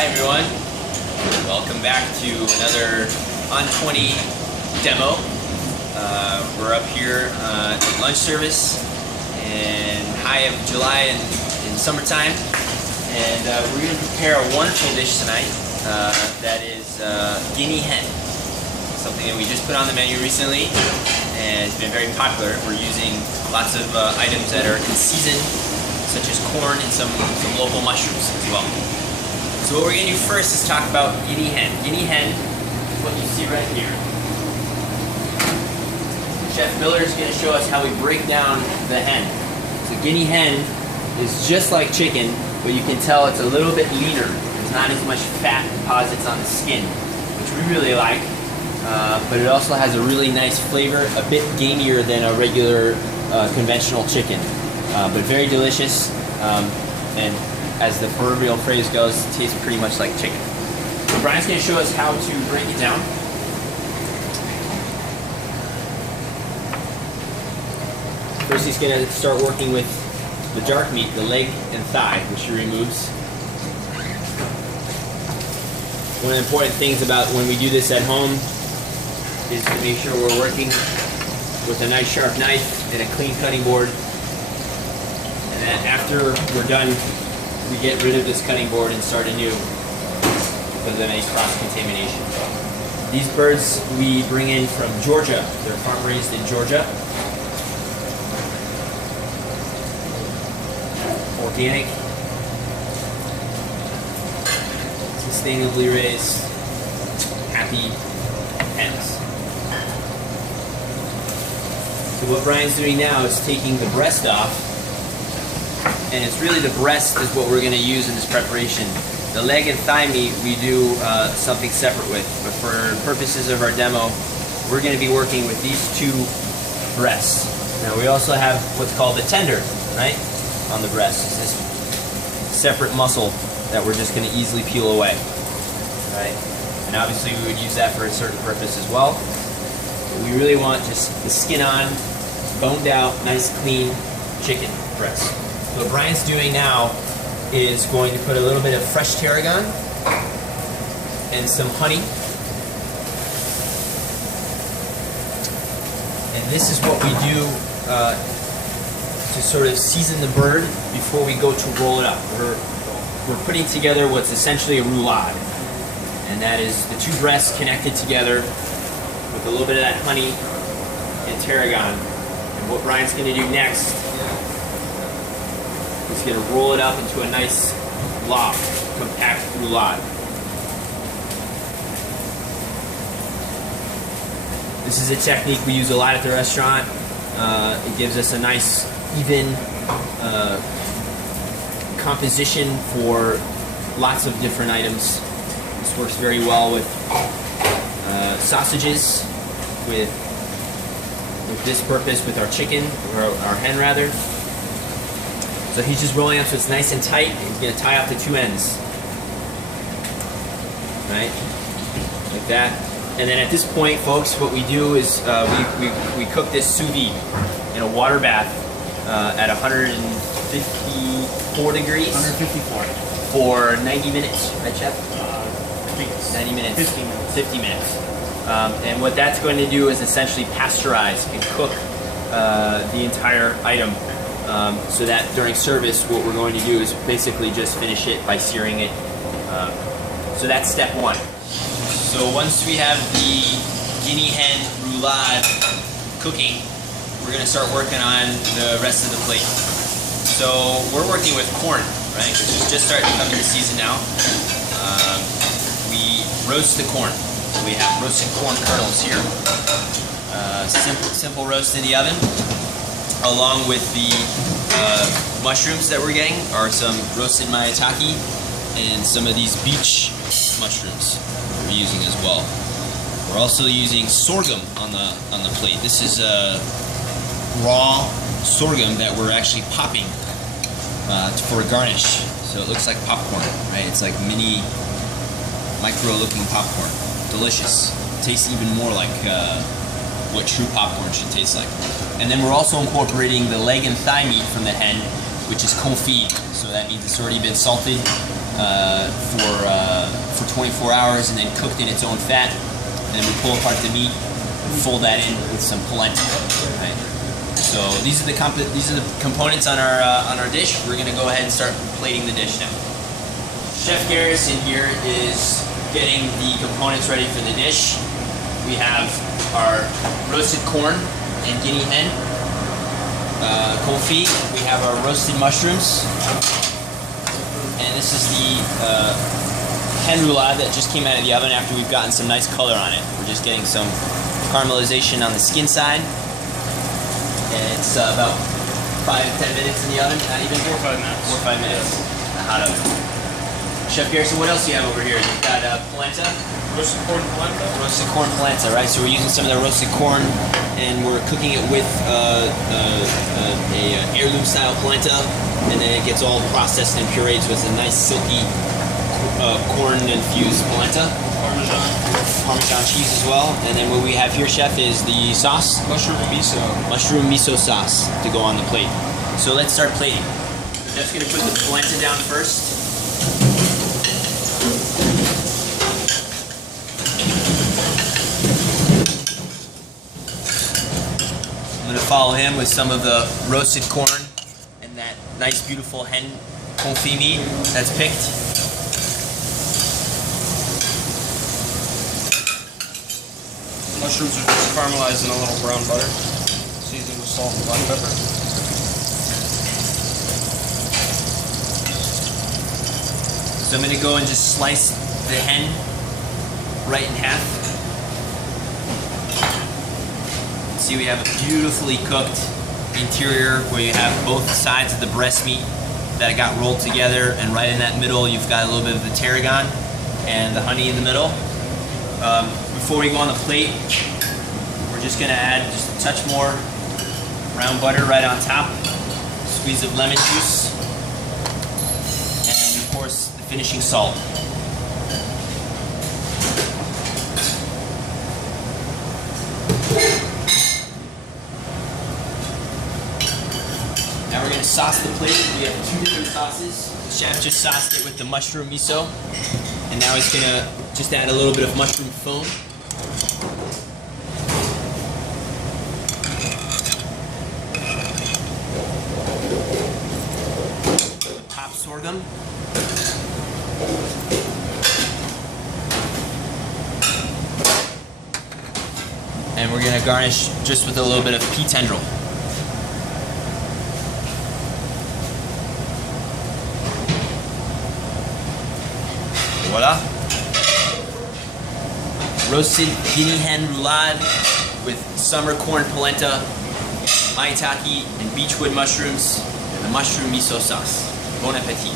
Hi everyone, welcome back to another on 20 demo. We're up here at lunch service in high of July in summertime, and we're going to prepare a wonderful dish tonight that is Guinea Hen, something that we just put on the menu recently and it's been very popular. We're using lots of items that are in season, such as corn and some local mushrooms as well. So what we're going to do first is talk about Guinea Hen. Guinea Hen is what you see right here. Chef Miller is going to show us how we break down the hen. So Guinea Hen is just like chicken, but you can tell it's a little bit leaner. There's not as much fat deposits on the skin, which we really like. But it also has a really nice flavor, a bit gamier than a regular conventional chicken, but very delicious. And as the proverbial phrase goes, it tastes pretty much like chicken. So Brian's going to show us how to break it down. First he's going to start working with the dark meat, the leg and thigh, which he removes. One of the important things about when we do this at home is to make sure we're working with a nice sharp knife and a clean cutting board. And then after we're done, we get rid of this cutting board and start anew because of any cross-contamination. These birds we bring in from Georgia. They're farm raised in Georgia. Organic, sustainably raised, happy hens. So what Brian's doing now is taking the breast off. And it's really the breast is what we're going to use in this preparation. The leg and thigh meat we do something separate with, but for purposes of our demo, we're going to be working with these two breasts. Now we also have what's called the tender, right, on the breast. It's this separate muscle that we're just going to easily peel away, right? And obviously we would use that for a certain purpose as well. But we really want just the skin on, boned out, nice clean chicken breast. So what Brian's doing now is going to put a little bit of fresh tarragon and some honey. And this is what we do to sort of season the bird before we go to roll it up. We're putting together what's essentially a roulade. And that is the two breasts connected together with a little bit of that honey and tarragon. And what Brian's going to do next, he's going to roll it up into a nice blob, compact roulade. This is a technique we use a lot at the restaurant. It gives us a nice, even composition for lots of different items. This works very well with sausages, with this purpose, with our chicken, or our hen rather. So he's just rolling up so it's nice and tight. He's going to tie off the two ends. Right? Like that. And then at this point, folks, what we do is we cook this sous vide in a water bath at 154 degrees. 154. For 90 minutes, right, Chef? I think it's 90 minutes. 50 minutes. 50 minutes. And what that's going to do is essentially pasteurize and cook the entire item. So that during service, what we're going to do is basically just finish it by searing it. So that's step one. So once we have the Guinea Hen roulade cooking, we're going to start working on the rest of the plate. So we're working with corn, right, which is just starting to come into season now. We roast the corn. So we have roasted corn kernels here. Simple roast in the oven. Along with the mushrooms that we're getting are some roasted maitake and some of these beach mushrooms that we're using as well. We're also using sorghum on the plate. This is raw sorghum that we're actually popping for a garnish. So it looks like popcorn, right? It's like mini, micro-looking popcorn. Delicious. It tastes even more like what true popcorn should taste like. And then we're also incorporating the leg and thigh meat from the hen, which is confit. So that means it's already been salted for 24 hours and then cooked in its own fat. And then we pull apart the meat, fold that in with some polenta. Right? So these are the components on our dish. We're gonna go ahead and start plating the dish now. Chef Garrison here is getting the components ready for the dish. We have our roasted corn and Guinea Hen, confit. We have our roasted mushrooms, and this is the hen roulade that just came out of the oven after we've gotten some nice color on it. We're just getting some caramelization on the skin side, and it's about 5 to 10 minutes in the oven. Not even 4 or 5 minutes. 4 or 5 minutes. A hot oven. Chef Garrison, what else do you have over here? You've got polenta. Roasted corn polenta. Roasted corn polenta, right? So we're using some of the roasted corn, and we're cooking it with a heirloom style polenta, and then it gets all processed and pureed, so it's a nice silky corn infused polenta. Parmesan cheese as well. And then what we have here, Chef, is the sauce. Mushroom miso. Mushroom miso sauce to go on the plate. So let's start plating. Chef's gonna put the polenta down first. I'm gonna follow him with some of the roasted corn and that nice, beautiful hen confit meat that's picked. Mushrooms are just caramelized in a little brown butter, seasoned with salt and black pepper. So I'm gonna go and just slice the hen right in half. See, we have a beautifully cooked interior where you have both sides of the breast meat that got rolled together, and right in that middle you've got a little bit of the tarragon and the honey in the middle. Before we go on the plate, we're just gonna add just a touch more brown butter right on top, squeeze of lemon juice, and of course the finishing salt. Now we're going to sauce the plate. We have 2 different sauces. The chef just sauced it with the mushroom miso, and now he's going to just add a little bit of mushroom foam. Top sorghum. And we're going to garnish just with a little bit of pea tendril. Voila. Roasted Guinea Hen roulade with summer corn polenta, maitake, and beechwood mushrooms, and the mushroom miso sauce. Bon appetit.